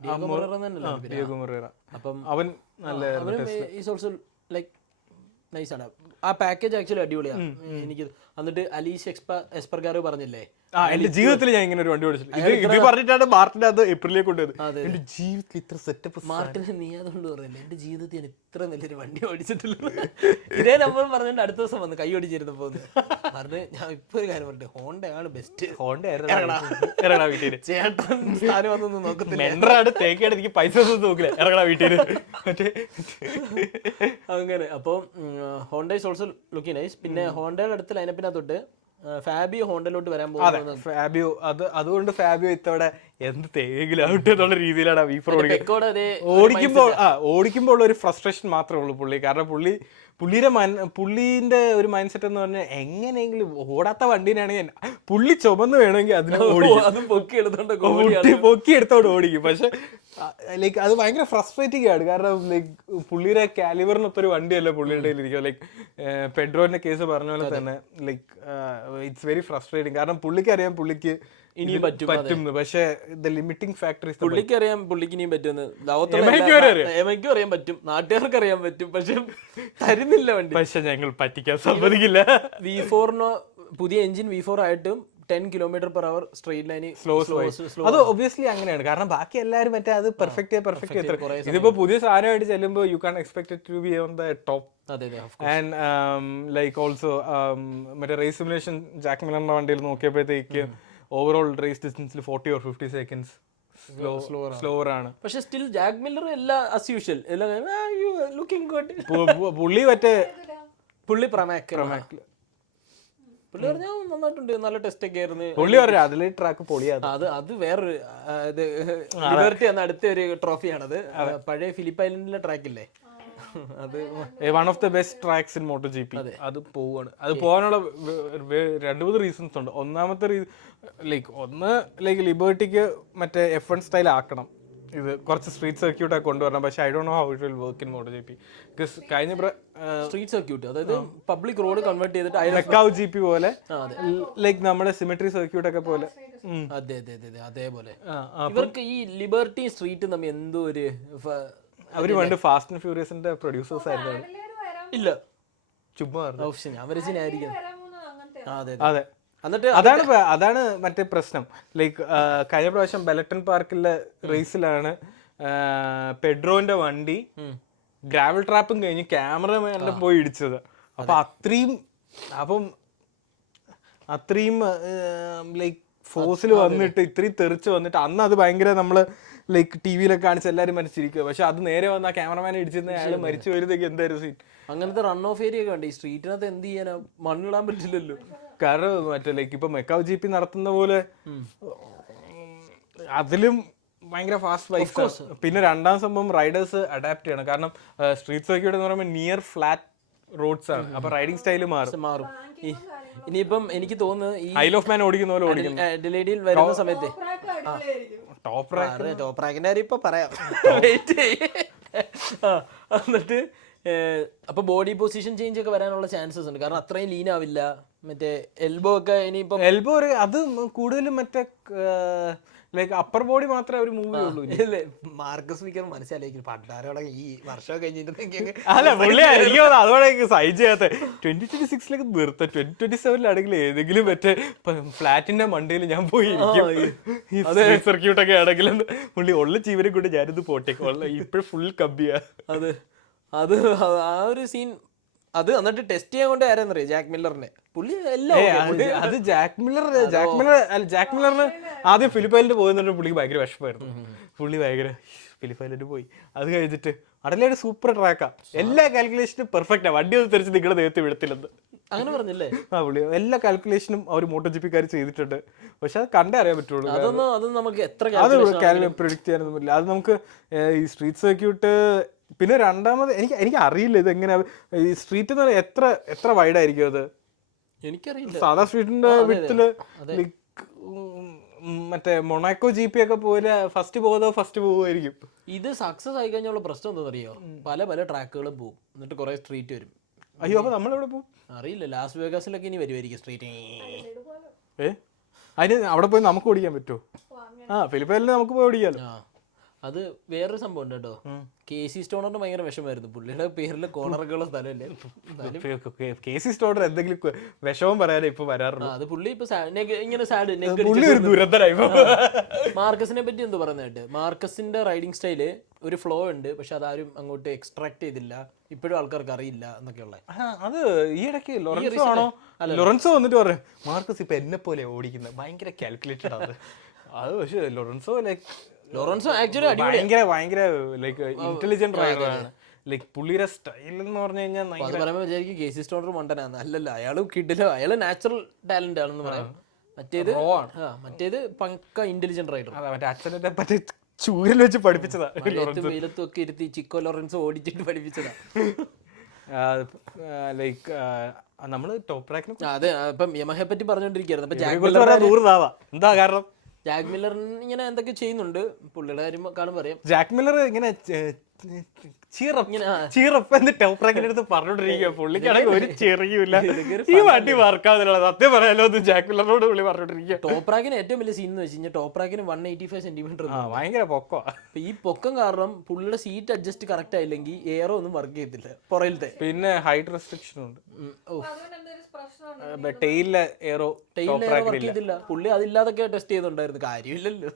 ഡിയോഗോ മൊറേറ. അപ്പം അവൻ നല്ല ലൈക്ക് നൈസാണ്. ആ പാക്കേജ് ആക്ച്വലി അടിപൊളിയാണ് എനിക്ക്. എന്നിട്ട് അലീഷ് എസ്പർഗാരോ പറഞ്ഞില്ലേ എന്റെ ജീവിതത്തിൽ ഞാൻ ഇങ്ങനെ ഒരു വണ്ടി ഓടിച്ചില്ല. ഇത് പറഞ്ഞിട്ടാണ് മാർട്ടിനെ അത് ഏപ്രിലേക്ക് കൊണ്ടുവരുന്നത്. എന്റെ ജീവിതത്തിൽ ഇത്ര സെറ്റപ്പ് മാർട്ടിനെ നീ അതുകൊണ്ട് പറഞ്ഞില്ല. എന്റെ ജീവിതത്തിൽ ഞാൻ ഇത്ര നല്ലൊരു വണ്ടി ഓടിച്ചിട്ടില്ല. ഇതേ നമ്പർ പറഞ്ഞിട്ട് അടുത്ത ദിവസം വന്ന് കൈ ഓടിച്ചിരുന്നപ്പോ പറഞ്ഞ് ഞാൻ ഇപ്പൊ ഒരു കാര്യം പറഞ്ഞു, ഹോണ്ടയാണ് ബെസ്റ്റ്. ചേട്ടൻ സ്ഥാനം വന്നൊന്നും നോക്കത്തില്ല, തേക്കാണ് എനിക്ക് പൈസ ഒന്നും നോക്കില്ല, ഇറങ്ങണ വീട്ടിൽ. അങ്ങനെ അപ്പോൾ Honda is also looking nice. പിന്നെ ഹോണ്ടയുടെ അടുത്ത ലൈനപ്പിനകത്തോട്ട് ഫാബിയോ ഹോണ്ടയിലോട്ട് വരാൻ പോകുന്നത്. ഫാബിയോ അതുകൊണ്ട് ഫാബിയോ ഇത്തവണ എന്ത് തേകിലാവട്ടെ എന്നുള്ള രീതിയിലാണ് V4 ഓടിക്കുമ്പോൾ ഒരു ഫ്രസ്ട്രേഷൻ മാത്രമേ ഉള്ളൂ പുള്ളി. കാരണം പുള്ളീന്റെ ഒരു മൈൻഡ് സെറ്റ് എന്ന് പറഞ്ഞാൽ എങ്ങനെയെങ്കിലും ഓടാത്ത വണ്ടീനാണെങ്കിൽ പുള്ളി ചുമന്ന് വേണമെങ്കിൽ അതിന് പൊക്കി എടുത്തോണ്ട് ഓടിക്കും. പക്ഷെ ലൈക്ക് അത് ഭയങ്കര ഫ്രസ്ട്രേറ്റിംഗ് ആണ്. കാരണം ലൈക്ക് പുള്ളിയുടെ കാലിബറിനൊത്തൊരു വണ്ടിയല്ല പുള്ളിയുടെ ഇരിക്കുക. ലൈക്ക് പെഡ്രോന്റെ കേസ് പറഞ്ഞ പോലെ തന്നെ ലൈക്ക് ഇറ്റ്സ് വെരി ഫ്രസ്ട്രേറ്റിംഗ്. കാരണം പുള്ളിക്ക് അറിയാം പുള്ളിക്ക് ഇനിയും പറ്റും. പക്ഷേ ലിമിറ്റിംഗ് ഫാക്ടർ പുള്ളിക്ക് അറിയാം പുള്ളിക്ക് ഇനിയും പറ്റുമെന്ന്. എമയ്ക്കും അറിയാൻ പറ്റും, നാട്ടുകാർക്ക് അറിയാൻ പറ്റും, പക്ഷെ തരുന്നില്ല വണ്ടി. പക്ഷെ ഞങ്ങൾ പറ്റിക്കാൻ സമ്മതിക്കില്ല. V4 പുതിയ എഞ്ചിൻ V4 ആയിട്ടും 10 km/h സ്ട്രെയിറ്റ് ലൈൻ സ്ലോ. അത് ഒബ്വിയസ്ലി അങ്ങനെയാണ്. കാരണം ബാക്കി എല്ലാവരും മറ്റേ അത് പെർഫെക്റ്റ്. ഇതിപ്പോ പുതിയ സാധനമായിട്ട് ചെല്ലുമ്പോൾ you can expect to be on the top. And like also മറ്റേ റേസ് സിമുലേഷൻ ജാക്ക് മില്ലറിന്റെ വണ്ടിയിൽ നോക്കിയപ്പോഴത്തേക്ക് ഓവറോൾ റേസ് ഡിസ്റ്റൻസിൽ 40 or 50 seconds സ്ലോവർ ആണ്. പക്ഷെ സ്റ്റിൽ ജാക്ക് മില്ലർ എല്ലാം as usual ലുക്കിംഗ് ഗുഡ്. പുള്ളി പ്രമാക്ക് പുള്ളി പറഞ്ഞാൽ നന്നായിട്ടുണ്ട്, നല്ല ടെസ്റ്റ് ഒക്കെ ആയിരുന്നു പുള്ളി പറഞ്ഞു. അതിലെ ട്രാക്ക് പൊളിയാണ്. അത് വേറൊരു ലിബർട്ടി എന്ന അടുത്ത ഒരു ട്രോഫിയാണത്. പഴയ ഫിലിപ്പ് ഐലൻഡിലെ ട്രാക്കില്ലേ, അത് one of the best tracks in MotoGP. അത് പോവാണ്. അത് പോകാനുള്ള 2-3 റീസൺസ് ഉണ്ട്. ഒന്നാമത്തെ ലൈക്ക് ലിബർട്ടിക്ക് മറ്റേ F1 സ്റ്റൈൽ ആക്കണം, ഇത് കുറച്ച് സ്ട്രീറ്റ് സർക്യൂട്ട് ഒക്കെ കൊണ്ടുവരണം. പക്ഷെ I don't know how it will work in MotoGP. Because കഴിഞ്ഞ സ്ട്രീറ്റ് സർക്യൂട്ട്, അതായത് പബ്ലിക് റോഡ് കൺവേർട്ട് ചെയ്തിട്ട് മെക്കാവ് GP പോലെ ലൈക്ക് നമ്മുടെ സിമെട്രി സർക്യൂട്ട് ഒക്കെ പോലെ. അതെ അതേപോലെ ഇവർക്ക് ഈ ലിബർട്ടി സ്ട്രീറ്റ് തമ്മിൽ എന്തോ ഒരു അവര് പണ്ട് ഫാസ്റ്റ് ആൻഡ് ഫ്യൂരിയസിന്റെ പ്രൊഡ്യൂസേഴ്സ് ആയിരുന്നു. ഇല്ല ചുമ്മാ ഞാൻ വരച്ചിനായിരിക്കും. അതെ, അതാണ് മറ്റേ പ്രശ്നം. ലൈക്ക് കഴിഞ്ഞ പ്രാവശ്യം ബെലട്ടൺ പാർക്കിലെ റേസിലാണ് പെഡ്രോന്റെ വണ്ടി ഗ്രാവൽ ട്രാപ്പും കഴിഞ്ഞ് ക്യാമറമാനെ പോയി ഇടിച്ചത്. അത്രയും ലൈക്ക് ഫോഴ്സിൽ വന്നിട്ട് ഇത്രയും തെറിച്ച് വന്നിട്ട് അന്ന് അത് ഭയങ്കര നമ്മള് ലൈക്ക് ടി വിയിലൊക്കെ കാണിച്ച് എല്ലാവരും മരിച്ചിരിക്കുക. പക്ഷെ അത് നേരെ വന്ന ക്യാമറമാനെ ഇടിച്ചിരുന്ന അയാൾ മരിച്ചു വരുന്നതൊക്കെ എന്തായാലും സീൻ. അങ്ങനത്തെ റൺ ഓഫ് ഏരിയ ഒക്കെ ഉണ്ട് ഈ സ്ട്രീറ്റിനകത്ത്. എന്ത് ചെയ്യാനാ, മണ്ണിടാൻ പറ്റില്ലല്ലോ. കാരണം മറ്റേ ലൈക്ക് ഇപ്പൊ മെക്കാവ് GP നടത്തുന്ന പോലെ അതിലും ഭയങ്കര ഫാസ്റ്റ് ബൈക്സ്. പിന്നെ രണ്ടാം സംഭവം റൈഡേഴ്സ് അഡാപ്റ്റ് ചെയ്യണം. കാരണം സ്ട്രീറ്റ് സർക്യൂട്ട് എന്ന് പറയുമ്പോൾ നിയർ ഫ്ലാറ്റ് റോഡ്സ് ആണ്. അപ്പൊ റൈഡിങ് സ്റ്റൈല് മാറും. ഇനിയിപ്പം എനിക്ക് തോന്നുന്നു ഈ ഐൽ ഓഫ് മാൻ ഓടിക്കുന്ന പോലെ ഓടിക്കും. അഡിലേഡിൽ വരുന്ന സമയത്ത് ടോപ്പ് റാക്കിന്റെ കാര്യം ഇപ്പൊ പറയാം. എന്നിട്ട് അപ്പൊ ബോഡി പൊസിഷൻ ചേഞ്ച് ഒക്കെ വരാനുള്ള ചാൻസസ് ഉണ്ട്, കാരണം അത്രയും ലീൻ ആവില്ല. മറ്റേ എൽബോ ഒക്കെ ഇനിയിപ്പം എൽബോ അത് കൂടുതലും മറ്റേ ലൈക്ക് അപ്പർ ബോഡി മാത്രമേ ഒരു മൂവ് ഉള്ളൂ. മാർക്കസ് വിക്കർ മനസ്സിലായിരിക്കും പണ്ടാരോടെ ഈ വർഷം കഴിഞ്ഞിട്ടുണ്ടെങ്കിൽ അല്ല പുള്ളി അതോടെ സൈൻ ചെയ്യാത്ത 2026 നിർത്താം. 2027 ഏതെങ്കിലും മറ്റേ ഫ്ലാറ്റിന്റെ മണ്ടയിൽ ഞാൻ പോയി സർക്യൂട്ടൊക്കെ ആണെങ്കിലും പുള്ളി ഉള്ള ജീവനെ കൊണ്ട് ഞാനിത് പോട്ടെ, ഇപ്പഴും ഫുൾ കമ്പിയാ. അത് ആ ഒരു സീൻ അത് എന്നിട്ട് ടെസ്റ്റ് ചെയ്യാൻ കൊണ്ട് ആരെന്നറിയാം, ജാക്ക് മില്ലറിനെ. പുള്ളി എല്ലാം അത് ജാക്ക് മില്ലറിന് ആദ്യം ഫിലിപ്പൈനിൽ പോകുന്നുണ്ട്. പുള്ളിക്ക് ഭയങ്കര വിഷമമായിരുന്നു. പുള്ളി ഭയങ്കര ഫിലിപ്പൈനിൽ പോയി. അത് കഴിഞ്ഞിട്ട് അടലയുടെ സൂപ്പർ ട്രാക്കാ, എല്ലാ കാൽക്കുലേഷനും പെർഫെക്റ്റാ, വണ്ടി ഒന്ന് തിരിച്ച് നിങ്ങളുടെ നേരത്തെ വിടത്തില്ലെന്ന് അങ്ങനെ പറഞ്ഞല്ലേ. പുള്ളി എല്ലാ കാൽക്കുലേഷനും അവർ MotoGP ചെയ്തിട്ടുണ്ട്. പക്ഷെ അത് കണ്ടേ അറിയാൻ പറ്റുള്ളൂ. അത് നമുക്ക് എത്ര പ്രിഡിക്ട് ചെയ്യാനൊന്നും പറ്റില്ല. അത് നമുക്ക് ഈ സ്ട്രീറ്റ് സർക്യൂട്ട്. പിന്നെ രണ്ടാമത് എനിക്ക് അറിയില്ല ഇതെങ്ങനെ ഈ സ്ട്രീറ്റ് എന്ന് പറഞ്ഞാൽ എത്ര വൈഡ് ആയിരിക്കും അത്. എനിക്കറിയില്ല. സാധാ സ്ട്രീറ്റിന്റെ വിട്ടില് മറ്റേ മൊണാക്കോ GP ഒക്കെ പോലെ ഫസ്റ്റ് പോകുമായിരിക്കും. ഇത് സക്സസ് ആയി കഴിഞ്ഞുള്ള പ്രശ്നം എന്താണെന്നറിയോ, പല ട്രാക്കുകളും പോകും, എന്നിട്ട് കുറെ സ്ട്രീറ്റ് വരും. അയ്യോ, അപ്പൊ നമ്മളെവിടെ പോകും അറിയില്ല. ലാസ് വേഗാസിലൊക്കെ ഇനി വരുമായിരിക്കും സ്ട്രീറ്റ്. അതിന് അവിടെ പോയി നമുക്ക് ഓടിക്കാൻ പറ്റുമോ? ഫിലിപ്പൈനിൽ നമുക്ക് പോയി ഓടിക്കാലോ. അത് വേറൊരു സംഭവം ഉണ്ട് കേട്ടോ. KC സ്റ്റോണറിന് ഭയങ്കര വിഷമായിരുന്നു, പുള്ളിയുടെ പേരിൽ കോണറൊക്കെയുള്ള സ്ഥലമല്ലേ. KC സ്റ്റോണർ എന്തെങ്കിലും വിഷമം പറയാനേ ഇപ്പൊ വരാറുള്ളൂ. അത് പുള്ളി ഇപ്പൊ ഇങ്ങനെ സാഡ്. മാർക്കസിനെ പറ്റി എന്തോ പറയുന്നതായിട്ട്, മാർക്കസിന്റെ റൈഡിങ് സ്റ്റൈല് ഒരു ഫ്ലോ ഉണ്ട്, പക്ഷെ അതാരും അങ്ങോട്ട് എക്സ്ട്രാക്ട് ചെയ്തില്ല, ഇപ്പോഴും ആൾക്കാർക്ക് അറിയില്ല എന്നൊക്കെയുള്ള. അത് ഈ ഇടയ്ക്ക് ലൊറൻസോ വന്നിട്ട് പറഞ്ഞു മാർക്കസ് ഇപ്പൊ എന്നെ പോലെ ഓടിക്കുന്നത് ഭയങ്കര കാൽക്കുലേറ്റഡ് ആണ്. അത് പക്ഷെ ലോറൻസോ ആക്ച്വലി ഭയങ്കര ലൈക്ക് ഇന്റലിജന്റ് റൈഡറാണ്. ലൈക്ക് പുള്ളിയുടെ സ്റ്റൈൽ എന്ന് പറഞ്ഞു കഴിഞ്ഞാൽ പറയുമ്പോൾ വിചാരിക്കും KC സ്റ്റോണർ മണ്ടനാന്ന്. അല്ലല്ല, അയാൾ കിട്ടില്ല, അയാള് നാച്ചുറൽ ടാലന്റ് ആണെന്ന് പറയാം. മറ്റേത് പക്ക ഇന്റലിജന്റ് റൈഡർ. മറ്റേ അച്ഛനെ പറ്റി ചൂരിൽ വെച്ച് പഠിപ്പിച്ചതാ. വെയിലത്തും ഒക്കെ ഇരുത്തി ചിക്കോ ലോറൻസോ ഓടിച്ചിട്ട് പഠിപ്പിച്ചതാ. ലൈക്ക് നമ്മള് ടോപ്പ് ട്രാക്കിന് അതെ. ഇപ്പം യമഹയെ പറ്റി പറഞ്ഞോണ്ടിരിക്കുകയായിരുന്നു. എന്താ കാരണം ജാക്ക് മില്ലർ ഇങ്ങനെ എന്തൊക്കെ ചെയ്യുന്നുണ്ട്, പുള്ളിയുടെ കാര്യം കാണുമ്പോൾ അറിയാം. ജാക്ക് മില്ലർ ഇങ്ങനെ ടോപ്പ് പറഞ്ഞോണ്ടിരിക്കുക. പുള്ളിക്കാണെങ്കിൽ ഒരു ചെറിയില്ല, ഈ വണ്ടി വർക്കാവുന്നില്ല. സത്യം പറയാലോ, ജാക്ക് മില്ലറിനോട് പുള്ളി പറഞ്ഞോണ്ടിരിക്കുക. ടോപ്പ് റാക്കിന് ഏറ്റവും വലിയ സീൻ എന്ന് വെച്ച് കഴിഞ്ഞാൽ, ടോപ്പ് റാക്കിന് 185 സെന്റിമീറ്റർ ഭയങ്കര പൊക്കോ. അപ്പൊ ഈ പൊക്കം കാരണം പുള്ളിയുടെ സീറ്റ് അഡ്ജസ്റ്റ് കറക്റ്റ് ആയില്ലെങ്കിൽ എയറോ ഒന്നും വർക്ക് ചെയ്യത്തില്ല പുറയിലത്തെ. പിന്നെ ഹൈറ്റ് റെസ്ട്രിക്ഷൻ ഉണ്ട്, ടെയിലിലെ എയറോ വർക്ക് ചെയ്തില്ല. പുള്ളി അതില്ലാതൊക്കെ ടെസ്റ്റ് ചെയ്തുണ്ടായിരുന്നു, കാര്യമില്ലല്ലോ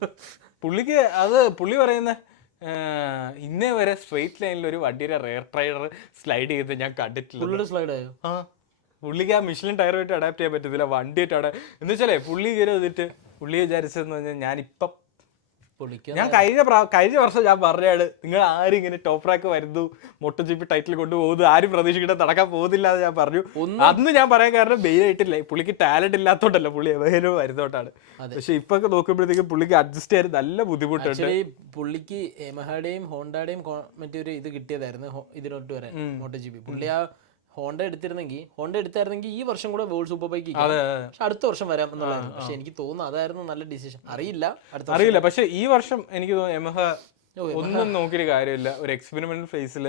പുള്ളിക്ക്. പുള്ളി പറയുന്ന ഇന്നേ വരെ സ്ട്രെയിറ്റ് ലൈനിൽ ഒരു വണ്ടിയുടെ റെയർ ടയർ സ്ലൈഡ് ചെയ്ത് ഞാൻ കണ്ടിട്ടില്ല. പുള്ളിയുടെ സ്ലൈഡ് ആയോ? പുള്ളിക്ക് ആ മിഷലിൻ ടയറുമായിട്ട് അഡാപ്റ്റ് ചെയ്യാൻ പറ്റത്തില്ല, വണ്ടിയായിട്ട് എന്ന് വെച്ചാലേ പുള്ളി കയറി വന്നിട്ട് പുള്ളി വിചാരിച്ചതെന്ന് പറഞ്ഞാൽ ഞാനിപ്പം ഞാൻ കഴിഞ്ഞ വർഷം ഞാൻ പറഞ്ഞാണ്, നിങ്ങൾ ആരും ഇങ്ങനെ ടോപ്പ് റാക്ക് വരുന്നു MotoGP ടൈറ്റിൽ കൊണ്ടുപോകുന്നു ആരും പ്രതീക്ഷിക്കേണ്ട നടക്കാൻ പോകുന്നില്ല എന്ന് ഞാൻ പറഞ്ഞു. അന്ന് ഞാൻ പറയാൻ കാരണം മെയിൻ ആയിട്ടില്ല, പുള്ളിക്ക് ടാലന്റ് ഇല്ലാത്തോണ്ടല്ല, പുള്ളി എവിടെയും വരുന്നോണ്ടാണ്. പക്ഷെ ഇപ്പൊ നോക്കുമ്പോഴത്തേക്കും പുള്ളിക്ക് അഡ്ജസ്റ്റ് ചെയ്യാൻ നല്ല ബുദ്ധിമുട്ടുണ്ട്. പുള്ളിക്ക് യമഹയുടെയും ഹോണ്ടയുടെയും മറ്റൊരു ഇത് കിട്ടിയതായിരുന്നു ഇതിലോട്ട് വരാൻ MotoGP. പുള്ളി ആ ഹോണ്ട എടുത്തായിരുന്നെങ്കിൽ ഈ വർഷം കൂടെ വേൾഡ് സൂപ്പർ ബൈക്ക്, പക്ഷെ അടുത്ത വർഷം വരാം എന്നുള്ളതായിരുന്നു. പക്ഷെ എനിക്ക് തോന്നുന്നു അതായിരുന്നു നല്ല ഡിസിഷൻ. അറിയില്ല, പക്ഷെ ഈ വർഷം എനിക്ക് തോന്നുന്നു യമഹ ഒന്നും നോക്കിയൊരു കാര്യമില്ല. ഒരു എക്സ്പെരിമെന്റൽ ഫേസിൽ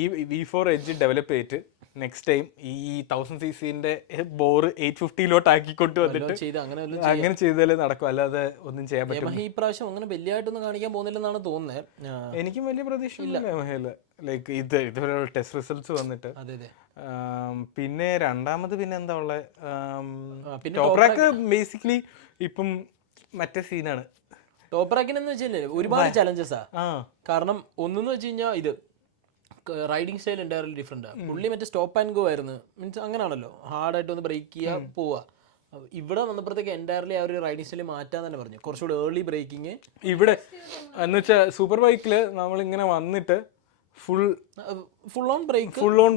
ഈ V4 എഡ്ജ് ഡെവലപ്പ് ചെയ്തിട്ട് നെക്സ്റ്റ് ടൈം ഈ 1000cc ബോർ 850 ആക്കിക്കൊണ്ട് വന്നിട്ട് അങ്ങനെ ചെയ്താലേ നടക്കും, അല്ലാതെ ഒന്നും ചെയ്യാൻ പറ്റില്ല. ഈ പ്രാവശ്യം അങ്ങനെ വലിയതായിട്ടൊന്നും കാണിക്കാൻ പോകുന്നില്ലെന്നാണ് തോന്നുന്നത്. എനിക്കും വലിയ പ്രതീക്ഷ ഇല്ല യമഹയില്. ലൈക്ക് ഇതുവരെ ടെസ്റ്റ് റിസൾട്ട്സ് വന്നിട്ട്. പിന്നെ രണ്ടാമത് പിന്നെ എന്താ ഉള്ളത്, ടോപ്പ് റാക്ക് ബേസിക്കലി ഇപ്പം മറ്റേ സീനാണ്. ടോപ്പ് റാക്കിനെന്ന് വെച്ചാൽ ഒരുപാട് ചലഞ്ചസാ. കാരണം ഒന്നെന്ന് വെച്ച് കഴിഞ്ഞാൽ ഇത് റൈഡിങ് സ്റ്റൈൽ എൻ്റയർലി ഡിഫറെന്റ്. പുള്ളി മറ്റേ സ്റ്റോപ്പ് ആൻഡ് ഗോ ആയിരുന്നു, മീൻസ് അങ്ങനെയാണല്ലോ, ഹാർഡായിട്ട് ഒന്ന് ബ്രേക്ക് ചെയ്യുക പോവുക. ഇവിടെ വന്നപ്പോഴത്തേക്ക് എൻ്റയർലി ആ ഒരു റൈഡിങ് സ്റ്റൈൽ മാറ്റാൻ തന്നെ പറഞ്ഞു, കുറച്ചുകൂടി ഏർലി ബ്രേക്കിങ്. ഇവിടെ എന്ന് വെച്ചാൽ സൂപ്പർ ബൈക്കില് നമ്മളിങ്ങനെ വന്നിട്ട് ഫുൾ ഓൺ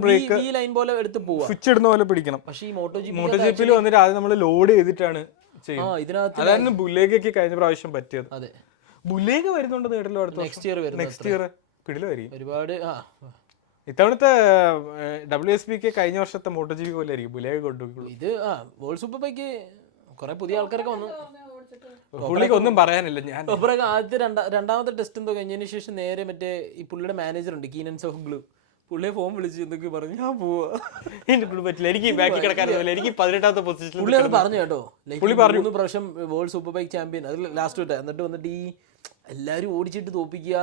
ബ്രേക്ക് ഈ ലൈൻ പോലെ എടുത്ത് പോവാ, സ്വിച്ച് ഇടുന്ന പോലെ പിടിക്കണം. പക്ഷേ ഈ MotoGP വന്നിട്ട് ആദ്യം നമ്മൾ ലോഡ് ചെയ്തിട്ടാണ് ചെയ്യുന്നത്. അതായിരുന്നു ബുല്ലേഗയ്ക്ക് കഴിഞ്ഞ പ്രാവശ്യം പറ്റിയത്. അതെ, ബുല്ലേഗ് വരുന്നുണ്ട് നേരിട്ടുള്ള അടുത്ത നെക്സ്റ്റ് ഇയർ പിടിലായിരിക്കും ഒരുപാട്. ഇത്തവണത്തെ WSBക്ക് കഴിഞ്ഞ വർഷത്തെ MotoGP പോലെ ആയിരിക്കും ബുല്ലേഗ് കൊണ്ടുപോയി. ഇത് വേൾഡ് സൂപ്പർ ബൈക്ക് കുറെ പുതിയ ആൾക്കാരൊക്കെ വന്നു. പുള്ളിക്ക് ഒന്നും പറയാനില്ല. ഞാൻ ആദ്യത്തെ രണ്ടാമത്തെ ടെസ്റ്റ് എന്തോ കഴിഞ്ഞതിന് ശേഷം നേരെ മറ്റേ ഈ പുള്ളിയുടെ മാനേജർ ഉണ്ട്, കീനൻ സോഹ്ഗ്ലു, പുള്ളിയെ ഫോൺ വിളിച്ച് എന്തൊക്കെ പറഞ്ഞു ഞാൻ പോവാ, എന്നെ കൊണ്ട് പറ്റില്ല, എനിക്ക് ബാക്കി കിടക്കാറില്ല, എനിക്ക് 18ാമത്തെ പൊസിഷനിൽ. പുള്ളി അത് പറഞ്ഞു കേട്ടോ. പുള്ളി പറഞ്ഞു 3 പ്രാവശ്യം വേൾഡ് സൂപ്പർ ബൈക്ക് ചാമ്പ്യൻ, അത് ലാസ്റ്റ് വിട്ട, എന്നിട്ട് വന്നിട്ട് ഈ എല്ലാവരും ഓടിച്ചിട്ട് തോപ്പിക്കുക,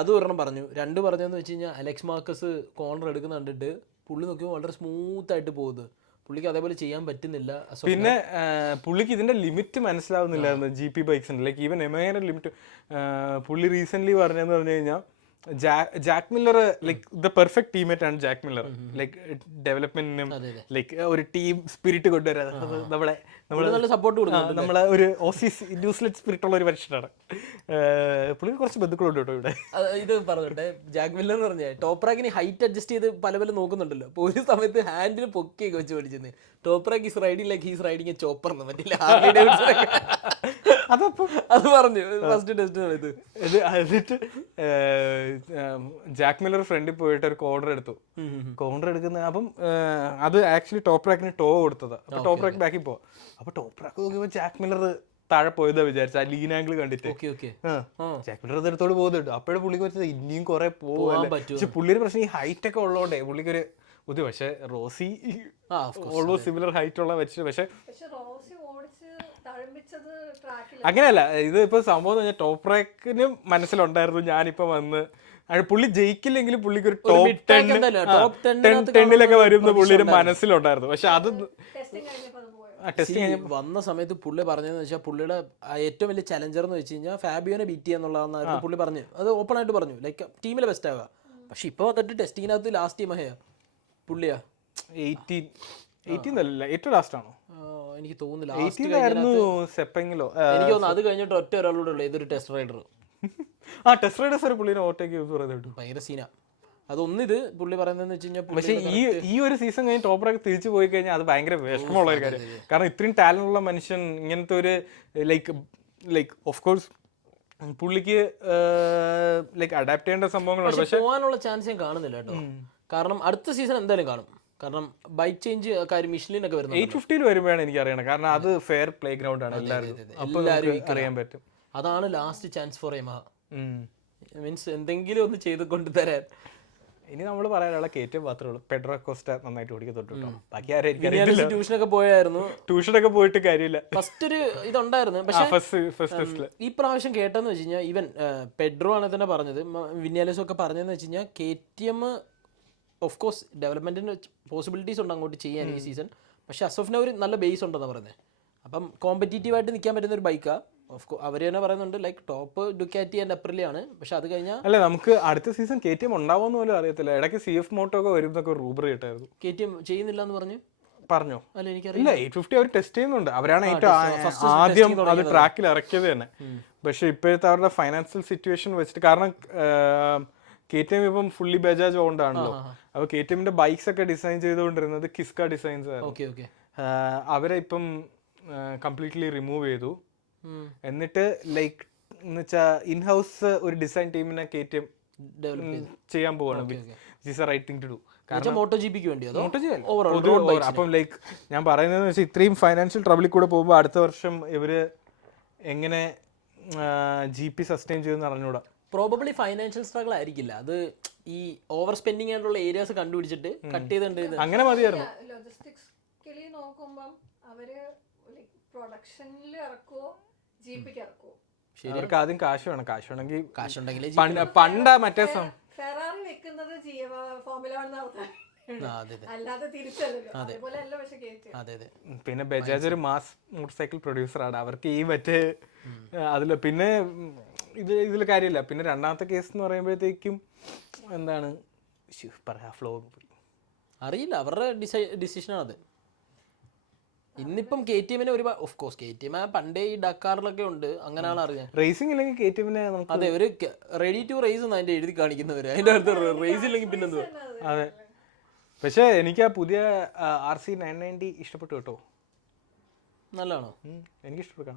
അത് ഒരെണ്ണം പറഞ്ഞു. 2 പറഞ്ഞതെന്ന് വെച്ച് കഴിഞ്ഞാൽ അലക്സ് മാർക്കസ് കോർണർ എടുക്കുന്ന കണ്ടിട്ട് പുള്ളി നോക്കിയപ്പോൾ വളരെ സ്മൂത്ത് ആയിട്ട് പോകുന്നത്, പുള്ളിക്ക് അതേപോലെ ചെയ്യാൻ പറ്റുന്നില്ല. പിന്നെ പുള്ളിക്ക് ഇതിന്റെ ലിമിറ്റ് മനസ്സിലാവുന്നില്ലായിരുന്നു GP ബൈക്സിന്റെ. ലൈക്ക് ഈവൻ എമയുടെ ലിമിറ്റ് പുള്ളി റീസെന്റ് പറഞ്ഞെന്ന് പറഞ്ഞു കഴിഞ്ഞാൽ Jack Miller like the perfect teammate ആണ് ജാക്ക് മില്ലർ. ലൈക്ക് ഡെവലപ്മെന്റിനും ലൈക്ക് ഒരു ടീം സ്പിരിറ്റ് കൊണ്ടുവരാൻ നല്ല സപ്പോർട്ട് കൊടുക്കും. നമ്മളെ ഒരു ഓസീസ് ന്യൂസിലൻഡ് സ്പിരിറ്റ് ഉള്ള ഒരു മനുഷ്യനാണ് പുള്ളി. കുറച്ച് ബന്ധുക്കളുണ്ട് കേട്ടോ ഇവിടെ. ഇത് പറഞ്ഞോട്ടെ, ജാക്ക് മില്ലർ എന്ന് പറഞ്ഞാൽ ടോപ്പ് റാക്കിന് ഹൈറ്റ് അഡ്ജസ്റ്റ് ചെയ്ത് പല നോക്കുന്നുണ്ടല്ലോ. അപ്പോൾ ഒരു സമയത്ത് ഹാൻഡിൽ പൊക്കിയൊക്കെ വെച്ച് പഠിച്ചത് top rack is riding like he's riding A chopper എന്ന് പറ്റില്ല. അതപ്പം അത് പറഞ്ഞു ഫസ്റ്റ് ടെസ്റ്റ് സമയത്ത്. എന്നിട്ട് ജാക്ക് മില്ലർ ഫ്രണ്ടിൽ പോയിട്ട് ഒരു കോർണർ എടുത്തു. കോർണർ എടുക്കുന്ന അപ്പം അത് ആക്ച്വലി ടോപ്പ് റാക്കിന് ടോ കൊടുത്തത്. അപ്പൊ ടോപ്പ് റാക്ക് ബാക്കി പോവാ. അപ്പൊ ടോപ്പ് റാക്ക് നോക്കിയപ്പോ ജാക്ക് മില്ലർ താഴെ പോയതാ വിചാരിച്ച, ആ ലീൻ ആംഗിൾ കണ്ടിട്ട്. ജാക്ക് മില്ലർ എടുത്തോട് പോകുന്നുണ്ട്. അപ്പോഴും പുള്ളിക്ക് വെച്ചത് ഇനിയും കുറെ പോകാൻ. പക്ഷെ പുള്ളിയുടെ പ്രശ്നം ഈ ഹൈറ്റ് ഒക്കെ ഉള്ളതുകൊണ്ടേ പുള്ളിക്കൊരു ബുദ്ധി. പക്ഷെ റോസി ഓൾമോസ്റ്റ് സിമിലർ ഹൈറ്റ് ഉള്ള വെച്ചിട്ട്, പക്ഷെ അങ്ങനെയല്ല. ഇത് ഇപ്പൊ സംഭവം എന്ന് പറഞ്ഞാൽ ടോപ്പ് റാക്കിനും മനസ്സിലുണ്ടായിരുന്നു ഞാനിപ്പോ വന്ന് പുള്ളി ജയിക്കില്ലെങ്കിലും പുള്ളിക്ക് ഒരു ടോപ്പ് 10 വരുന്ന പുള്ളിയുടെ മനസ്സിലുണ്ടായിരുന്നു. പക്ഷെ അത് ടെസ്റ്റിംഗ് വന്ന സമയത്ത് പുള്ളി പറഞ്ഞതെന്ന് വെച്ചാൽ പുള്ളിയുടെ ഏറ്റവും വലിയ ചലഞ്ചർ എന്ന് വെച്ച് കഴിഞ്ഞാൽ ഫാബിയോനെ ബീറ്റ് ചെയ്യാന്നുള്ളതായിരുന്നു പുള്ളി പറഞ്ഞു. അത് ഓപ്പൺ ആയിട്ട് പറഞ്ഞു, ലൈക്ക് ടീമിലെ ബെസ്റ്റ് ആവുക. പക്ഷെ ഇപ്പൊ വന്നിട്ട് ടെസ്റ്റിങ്ങിനകത്ത് ലാസ്റ്റ് ടീമഹയാ പുള്ളിയാ 18 ഏറ്റവും ലാസ്റ്റ് ആണോ എനിക്ക് തോന്നുന്നില്ല. എനിക്ക് തോന്നുന്നു അത് കഴിഞ്ഞിട്ട് ഒറ്റ ഒരാളോട് ഉള്ളു ഇതൊരു ടെസ്റ്റ് റൈഡർ. ആ ടെസ്റ്റ് റൈഡേഴ്സ് വരെ പുള്ളിനെ ഓവർടേക്ക് പറയുന്നത് ഭയങ്കര സീന. അതൊന്നിത് പുള്ളി പറയുന്നതെന്ന് വെച്ച് കഴിഞ്ഞാൽ, പക്ഷേ ഈ ഒരു സീസൺ കഴിഞ്ഞ് ടോപ്പ് റാക്ക് തിരിച്ചു പോയി കഴിഞ്ഞാൽ അത് ഭയങ്കര വിഷമമുള്ള ഒരു കാര്യം. കാരണം ഇത്രയും ടാലന്റ് ഉള്ള മനുഷ്യൻ ഇങ്ങനത്തെ ഒരു ലൈക്ക് ഓഫ് കോഴ്സ് പുള്ളിക്ക് ലൈക്ക് അഡാപ്റ്റ് ചെയ്യേണ്ട സംഭവങ്ങളുണ്ട്. പക്ഷെ പോകാനുള്ള ചാൻസ് ഞാൻ കാണുന്നില്ല കേട്ടോ. കാരണം അടുത്ത സീസൺ എന്തായാലും കാണും. കാരണം ബൈക്ക് ചേഞ്ച് കാര്യം മിഷ്ലിനൊക്കെ വരുന്നത് 850 വരുമ്പോഴാണ് എനിക്ക് അറിയണം. കാരണം അത് ഫെയർ പ്ലേ ഗ്രൗണ്ട് ആണ്, എല്ലാവരും അറിയാൻ പറ്റും. അതാണ് last chance for Yamaha. Means എന്തെങ്കിലും ഒന്ന് ചെയ്ത് കൊണ്ടുതരാൻ. ഇനി നമ്മൾ പറയാനുള്ള KTM മാത്രമേ ഉള്ളൂ. പെഡ്രോ അക്കോസ്റ്റ നന്നായിട്ട് ഓടിക്കത്തോട്ടോ. ബാക്കി ട്യൂഷനൊക്കെ പോയായിരുന്നു. ട്യൂഷനൊക്കെ പോയിട്ട് കാര്യമില്ല. ഫസ്റ്റ് ഒരു ഇതുണ്ടായിരുന്നു. പക്ഷേ ഈ പ്രാവശ്യം കേട്ടെന്ന് വെച്ച് കഴിഞ്ഞാൽ ഈവൻ പെഡ്രോ ആണ് തന്നെ പറഞ്ഞത്, വിന്യാലസും ഒക്കെ പറഞ്ഞതെന്ന് വെച്ച് കഴിഞ്ഞാൽ KTM ഓഫ് കോഴ്സ് ഡെവലപ്മെന്റിന് പോസിബിലിറ്റീസ് ഉണ്ട് അങ്ങോട്ട് ചെയ്യാൻ ഈ സീസൺ. പക്ഷെ അസോഫിന് ഒരു നല്ല ബേസ് ഉണ്ടെന്നാണ് പറയുന്നത്. അപ്പം കോമ്പറ്റീറ്റീവായിട്ട് നിൽക്കാൻ പറ്റുന്ന ഒരു ബൈക്കാണ്. അവർ തന്നെ പറയുന്നുണ്ട് ലൈക്ക് ടോപ്പ് ഡുക്കാറ്റി ആൻഡ് അപ്രിലിയാണ്. പക്ഷെ അത് കഴിഞ്ഞാൽ അല്ല നമുക്ക് അടുത്ത സീസൺ KTM ഉണ്ടാവുമെന്ന് പോലും അറിയത്തില്ല. ഇടയ്ക്ക് CF മോട്ടോ ഒക്കെ വരും എന്നൊക്കെ റൂബർ കേട്ടായിരുന്നു. KTM ചെയ്യുന്നില്ല എന്ന് പറഞ്ഞോ? അല്ല എനിക്കറിയില്ല. 850 അവർ ടെസ്റ്റ് ചെയ്യുന്നുണ്ട്. അവരാണ് ഏറ്റവും ആദ്യം അത് ട്രാക്കിൽ ഇറക്കിയത് തന്നെ. പക്ഷെ ഇപ്പോഴത്തെ അവരുടെ ഫൈനാൻഷ്യൽ സിറ്റുവേഷൻ വെച്ചിട്ട്, കാരണം KTM ഇപ്പം ഫുള്ളി ബജാജ് ഓൺഡ് ആണല്ലോ. അപ്പൊ KTMന്റെ ബൈക്സ് ഒക്കെ ഡിസൈൻ ചെയ്തുകൊണ്ടിരുന്നത് കിസ്ക ഡിസൈൻസ് ആയിരുന്നു. അവരെ ഇപ്പം കംപ്ലീറ്റ്ലി റിമൂവ് ചെയ്തു. എന്നിട്ട് ലൈക്ക് എന്ന് വെച്ചാൽ ഇൻഹൗസ് ഒരു ഡിസൈൻ ടീമിനെ KTM ചെയ്യാൻ പോവാണ്. Right thing to do. അപ്പം ലൈക്ക് ഞാൻ പറയുന്നത് വെച്ചാൽ ഇത്രയും ഫൈനാൻഷ്യൽ ട്രബിളിൽ കൂടെ പോകുമ്പോൾ അടുത്ത വർഷം ഇവര് എങ്ങനെ GP സസ്റ്റെയിൻ ചെയ്യുമെന്ന് അറിഞ്ഞൂടാ. പ്രോബബ്ലി ഫൈനാൻഷ്യൽ സ്ട്രഗിൾ ആയിരിക്കില്ല. അത് ഈ ഓവർ സ്പെൻഡിങ് ആയിട്ടുള്ള ഏരിയാസ് കണ്ടുപിടിച്ചിട്ട് കട്ട് ചെയ്തിട്ടുണ്ട്. അങ്ങനെ മതിയായിരുന്നു. ലോജിസ്റ്റിക്സിക്കലി നോക്കുമ്പോൾ അവര് പ്രൊഡക്ഷനിൽ ഇറക്കോ GPക്ക് ഇറക്കോ? അവർക്ക് ആദ്യം കാശ് വേണം. കാശ് വേണമെങ്കിൽ കാശുണ്ടെങ്കിൽ പണ്ടാ മറ്റേ ഫെറാറി വെക്കുന്നത് ഫോർമുല 1 നടത്താൻ, അല്ലാതെ തിരിച്ചല്ലോ. അതേപോലെ അല്ല പക്ഷെ KTM. പിന്നെ ബജാജ് ഒരു മാസ് മോട്ടോർ സൈക്കിൾ പ്രൊഡ്യൂസർ ആണ്. അവർക്ക് ഈ മറ്റേ അതില് പിന്നെ ഇതിൽ കാര്യമില്ല. പിന്നെ രണ്ടാമത്തെ കേസ് എന്ന് പറയുമ്പോഴത്തേക്കും എന്താണ് ഫ്ലോ അറിയില്ല, അവരുടെ ഡിസിഷനാണ് അത്. ഇന്നിപ്പം KTMനെ ഒരു ഓഫ് കോഴ്സ് KTM പണ്ടേ ഈ ഡക്കാറിലൊക്കെ ഉണ്ട്, അങ്ങനെയാണ് അറിയാം. റേസിംഗ് ഇല്ലെങ്കിൽ KTMനെ അതെ ഒരു റെഡി ടു റേസ് എന്ന് അതിന്റെ എഴുതി കാണിക്കുന്നവര്. അതിന്റെ അടുത്ത് റേസ് ഇല്ലെങ്കിൽ പിന്നെന്തുവാ. അതെ, പക്ഷെ എനിക്ക് ആ പുതിയ RC 990 ഇഷ്ടപ്പെട്ടു കേട്ടോ. നല്ലതാണോ? എനിക്ക് ഇഷ്ടപ്പെട്ടു.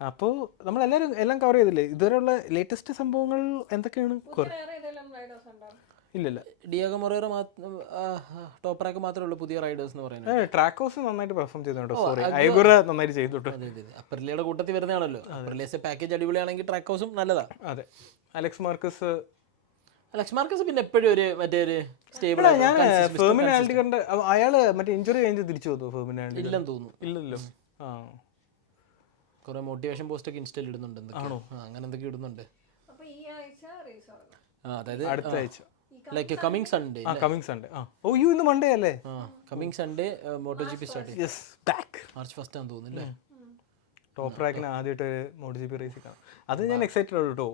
അപ്പോൾ നമ്മളെല്ലാവരും എല്ലാം കവർ ചെയ്തില്ലേ? ഇതുവരെയുള്ള ലേറ്റസ്റ്റ് സംഭവങ്ങൾ എന്തൊക്കെയാണ്? ഇല്ലല്ല, ഡിയാഗോ മൊറേറ ടോപ്പ് റാക്ക് മാത്രമേ ഉള്ളൂ പുതിയ റൈഡേഴ്സ് എന്ന് പറയുന്നത്. ട്രാക്കോസ് നന്നായിട്ട് പെർഫോം ചെയ്തിട്ടുണ്ടോ? സോറി, ഐഗുറ നന്നായിട്ട് ചെയ്തിട്ടുണ്ട്. അപ്രിലിയുടെ കൂട്ടത്തിൽ വരുന്നതാണല്ലോ. അപ്രിലിയസ് പാക്കേജ് അടിപൊളിയാണെങ്കിൽ ട്രാക്കോസും നല്ലതാ. അതെ, അലക്സ് മാർക്കസ് അലക്സ് മാർക്കസ് പിന്നെ എപ്പോഴും ഒരു മറ്റേ ഒരു സ്റ്റേബിൾ ഞാൻ ഫെർമിൻ ആൽഡിഗറിന്റെ അയാള് മറ്റേ ഇഞ്ചുറി കഴിഞ്ഞ് തിരിച്ചു വന്നു. ഫെർമിൻ ആൽഡിഗർ ഇല്ലെന്ന് തോന്നുന്നു. ഇല്ലല്ലോ. ആ കുറെ മോട്ടിവേഷൻ പോസ്റ്റ് ഒക്കെ ഇൻസ്റ്റയിൽ ഇടുന്നുണ്ട്. ആണോ? അങ്ങനെ എന്തൊക്കെ ഇടുന്നുണ്ട്. അപ്പൊ ഈ ആഴ്ച റേസ് തുടങ്ങും. അതായത് അടുത്ത ആഴ്ച like coming Sunday. Coming Sunday. Oh you ഇന്ന് മൺഡേ അല്ലേ? Coming Sunday Moto G P start ചെയ്യും. യെസ് ബാക്ക് മാർച്ച് 1 ആണെന്ന് തോന്നുന്നില്ലേ? ടോപ്പ് റാക്കിന് ആദ്യമായിട്ട് മോട്ടോ ജി പി റേസ് കാണാം. അത് ഞാൻ എക്സൈറ്റഡ് ആണ് കേട്ടോ.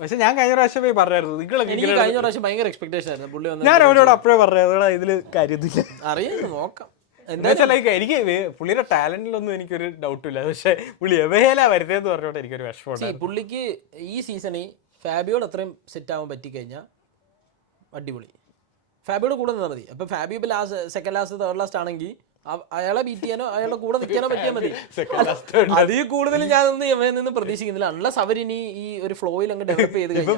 പക്ഷെ ഞാൻ കഴിഞ്ഞ പ്രാവശ്യമേ പറഞ്ഞായിരുന്നു എനിക്ക് കഴിഞ്ഞ പ്രാവശ്യം ഭയങ്കര എക്സ്പെക്ടേഷൻ ആയിരുന്നു പുള്ളി വന്ന്. ഞാൻ അവനോട് അപ്പോഴേ പറഞ്ഞു ഇതില് കാര്യത്തില്ല. അറിയാം, നോക്കാം. എന്താ വെച്ചാൽ എനിക്ക് പുള്ളിയുടെ ടാലന്റിലൊന്നും എനിക്കൊരു ഡൗട്ടില്ല. പക്ഷെ പുള്ളി എവഹേല വരുന്നതെന്ന് പറഞ്ഞോണ്ട് എനിക്കൊരു വിഷമമുണ്ട്. പുള്ളിക്ക് ഈ സീസണിൽ ഫാബിയോട് അത്രയും സെറ്റ് ആവാൻ പറ്റിക്കഴിഞ്ഞാൽ അടിപൊളി. ഫാബിയോട് കൂടെ നിന്നാൽ മതി. അപ്പൊ ഫാബിയോ ഇപ്പൊ സെക്കൻഡ് ലാസ്റ്റ് തേർഡ് ലാസ്റ്റ് ആണെങ്കിൽ അയാളെ ബീറ്റ് ചെയ്യാനോ അയാളുടെ കൂടെ നിൽക്കാനോ പറ്റിയാൽ മതി. അതിൽ കൂടുതൽ ഞാനൊന്നും യമയിൽ നിന്ന് പ്രതീക്ഷിക്കുന്നില്ല. അൺലെസ് അവരിനി ഈ ഒരു ഫ്ലോയിൽ അങ്ങ് ഡെവലപ്പ് ചെയ്ത് ഇപ്പൊ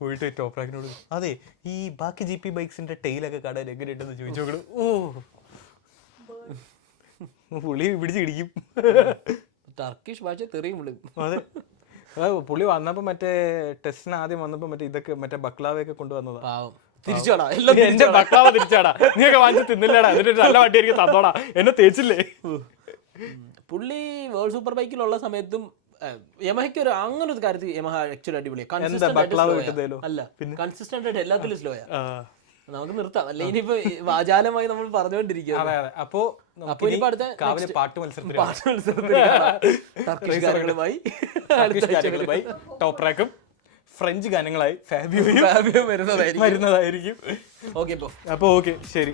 പോയിട്ട് ടോപ്പ് റാക്കിനോട് അതെ ഈ ബാക്കി ജി പി ബൈക്സിന്റെ ടെയിലൊക്കെ കടയിൽ എങ്ങനെയുണ്ടെന്ന് ചോദിച്ചോളൂ. പുള്ളി പിടിച്ചിടിക്കും. ടർക്കിഷ് ഭാഷ തെറിയും വിടും. അതെ പുള്ളി വന്നപ്പോ മറ്റേ ടെസ്റ്റിന് ആദ്യം വന്നപ്പോ മറ്റേ ഇതൊക്കെ മറ്റേ ബക്ലാവയൊക്കെ കൊണ്ടുവന്നതാ. പാവം. തിരിച്ചോടാ എന്റെ ബക്ലാവ തിരിച്ചാടാ. നീയൊക്കെ വാങ്ങിച്ച് തിന്നില്ലടാ, എന്നിട്ട് നല്ല വണ്ടി എനിക്ക് തന്നോടാ, എന്നെ തേച്ചില്ലേ. പുള്ളി വേൾഡ് സൂപ്പർ ബൈക്കിലുള്ള സമയത്തും യമഹയ്ക്ക് ഒരു അങ്ങനെ ഒരു കാര്യത്തിൽ യമഹ ആക്ച്വലി അടിപൊളിയാണ്. അല്ല കൺസിസ്റ്റന്റ് ആയിട്ട് എല്ലാത്തിലും സ്ലോയാ. നമുക്ക് നിർത്താം, അല്ലെ ഇനിയിപ്പോ വാചാലമായി നമ്മൾ പറഞ്ഞുകൊണ്ടിരിക്കുക. അപ്പൊ ഇനിയിപ്പോ അടുത്ത പാട്ട് മത്സരത്തിൽ ടോപ്പ് റാക്കും ഫ്രഞ്ച് ഗാനങ്ങളായി ഫാബിയോ വരുന്നതായിരിക്കും. ഓക്കെ. അപ്പൊ ഓക്കെ ശരി.